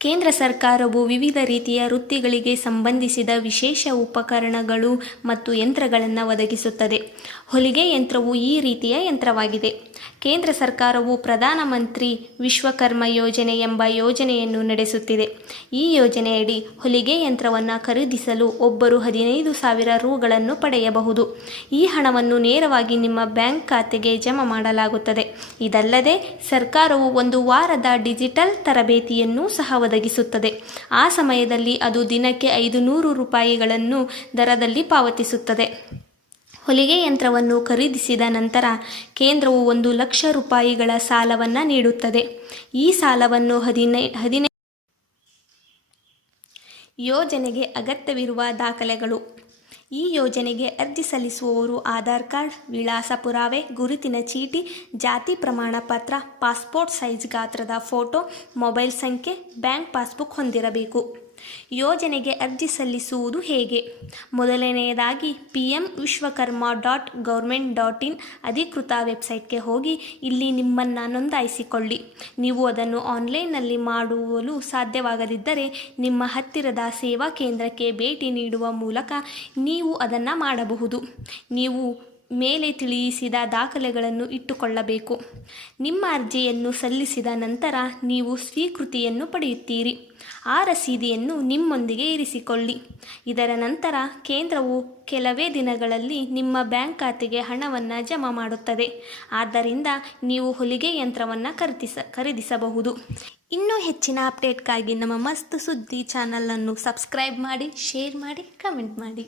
ಕೇಂದ್ರ ಸರ್ಕಾರವು ವಿವಿಧ ರೀತಿಯ ವೃತ್ತಿಗಳಿಗೆ ಸಂಬಂಧಿಸಿದ ವಿಶೇಷ ಉಪಕರಣಗಳು ಮತ್ತು ಯಂತ್ರಗಳನ್ನು ಒದಗಿಸುತ್ತದೆ. ಹೊಲಿಗೆ ಯಂತ್ರವು ಈ ರೀತಿಯ ಯಂತ್ರವಾಗಿದೆ. ಕೇಂದ್ರ ಸರ್ಕಾರವು ಪ್ರಧಾನಮಂತ್ರಿ ವಿಶ್ವಕರ್ಮ ಯೋಜನೆ ಎಂಬ ಯೋಜನೆಯನ್ನು ನಡೆಸುತ್ತಿದೆ. ಈ ಯೋಜನೆಯಡಿ ಹೊಲಿಗೆ ಯಂತ್ರವನ್ನು ಖರೀದಿಸಲು ಒಬ್ಬರು 15,000 ರುಗಳನ್ನು ಪಡೆಯಬಹುದು. ಈ ಹಣವನ್ನು ನೇರವಾಗಿ ನಿಮ್ಮ ಬ್ಯಾಂಕ್ ಖಾತೆಗೆ ಜಮಾ ಮಾಡಲಾಗುತ್ತದೆ. ಇದಲ್ಲದೆ ಸರ್ಕಾರವು 1 ವಾರದ ಡಿಜಿಟಲ್ ತರಬೇತಿಯನ್ನು ಸಹ ಒದಗಿಸುತ್ತದೆ. ಆ ಸಮಯದಲ್ಲಿ ಅದು ದಿನಕ್ಕೆ 500 ರೂಪಾಯಿಗಳನ್ನು ದರದಲ್ಲಿ ಪಾವತಿಸುತ್ತದೆ. ಹೊಲಿಗೆ ಯಂತ್ರವನ್ನು ಖರೀದಿಸಿದ ನಂತರ ಕೇಂದ್ರವು 1 ಲಕ್ಷ ರೂಪಾಯಿಗಳ ಸಾಲವನ್ನು ನೀಡುತ್ತದೆ. ಈ ಸಾಲವನ್ನು ಯೋಜನೆಗೆ ಅಗತ್ಯವಿರುವ ದಾಖಲೆಗಳು. ಈ ಯೋಜನೆಗೆ ಅರ್ಜಿ ಸಲ್ಲಿಸುವವರು ಆಧಾರ್ ಕಾರ್ಡ್, ವಿಳಾಸ ಪುರಾವೆ, ಗುರುತಿನ ಚೀಟಿ, ಜಾತಿ ಪ್ರಮಾಣ ಪತ್ರ, ಪಾಸ್ಪೋರ್ಟ್ ಸೈಜ್ ಗಾತ್ರದ ಫೋಟೋ, ಮೊಬೈಲ್ ಸಂಖ್ಯೆ, ಬ್ಯಾಂಕ್ ಪಾಸ್ಬುಕ್ ಹೊಂದಿರಬೇಕು. ಯೋಜನೆಗೆ ಅರ್ಜಿ ಸಲ್ಲಿಸುವುದು ಹೇಗೆ? ಮೊದಲನೆಯದಾಗಿ pmvishwakarma.government.in ಅಧಿಕೃತ ವೆಬ್ಸೈಟ್ಗೆ ಹೋಗಿ ಇಲ್ಲಿ ನಿಮ್ಮನ್ನು ನೋಂದಾಯಿಸಿಕೊಳ್ಳಿ. ನೀವು ಅದನ್ನು ಆನ್ಲೈನ್ನಲ್ಲಿ ಮಾಡಲು ಸಾಧ್ಯವಾಗದಿದ್ದರೆ ನಿಮ್ಮ ಹತ್ತಿರದ ಸೇವಾ ಕೇಂದ್ರಕ್ಕೆ ಭೇಟಿ ನೀಡುವ ಮೂಲಕ ನೀವು ಅದನ್ನು ಮಾಡಬಹುದು. ನೀವು ಮೇಲೆ ತಿಳಿಸಿದ ದಾಖಲೆಗಳನ್ನು ಇಟ್ಟುಕೊಳ್ಳಬೇಕು. ನಿಮ್ಮ ಅರ್ಜಿಯನ್ನು ಸಲ್ಲಿಸಿದ ನಂತರ ನೀವು ಸ್ವೀಕೃತಿಯನ್ನು ಪಡೆಯುತ್ತೀರಿ. ಆ ರಸೀದಿಯನ್ನು ನಿಮ್ಮೊಂದಿಗೆ ಇರಿಸಿಕೊಳ್ಳಿ. ಇದರ ನಂತರ ಕೇಂದ್ರವು ಕೆಲವೇ ದಿನಗಳಲ್ಲಿ ನಿಮ್ಮ ಬ್ಯಾಂಕ್ ಖಾತೆಗೆ ಹಣವನ್ನು ಜಮಾ ಮಾಡುತ್ತದೆ. ಆದ್ದರಿಂದ ನೀವು ಹೊಲಿಗೆ ಯಂತ್ರವನ್ನು ಖರೀದಿಸಬಹುದು. ಇನ್ನೂ ಹೆಚ್ಚಿನ ಅಪ್ಡೇಟ್ಗಾಗಿ ನಮ್ಮ ಮಸ್ತ್ ಸುದ್ದಿ ಚಾನಲನ್ನು ಸಬ್ಸ್ಕ್ರೈಬ್ ಮಾಡಿ, ಶೇರ್ ಮಾಡಿ, ಕಮೆಂಟ್ ಮಾಡಿ.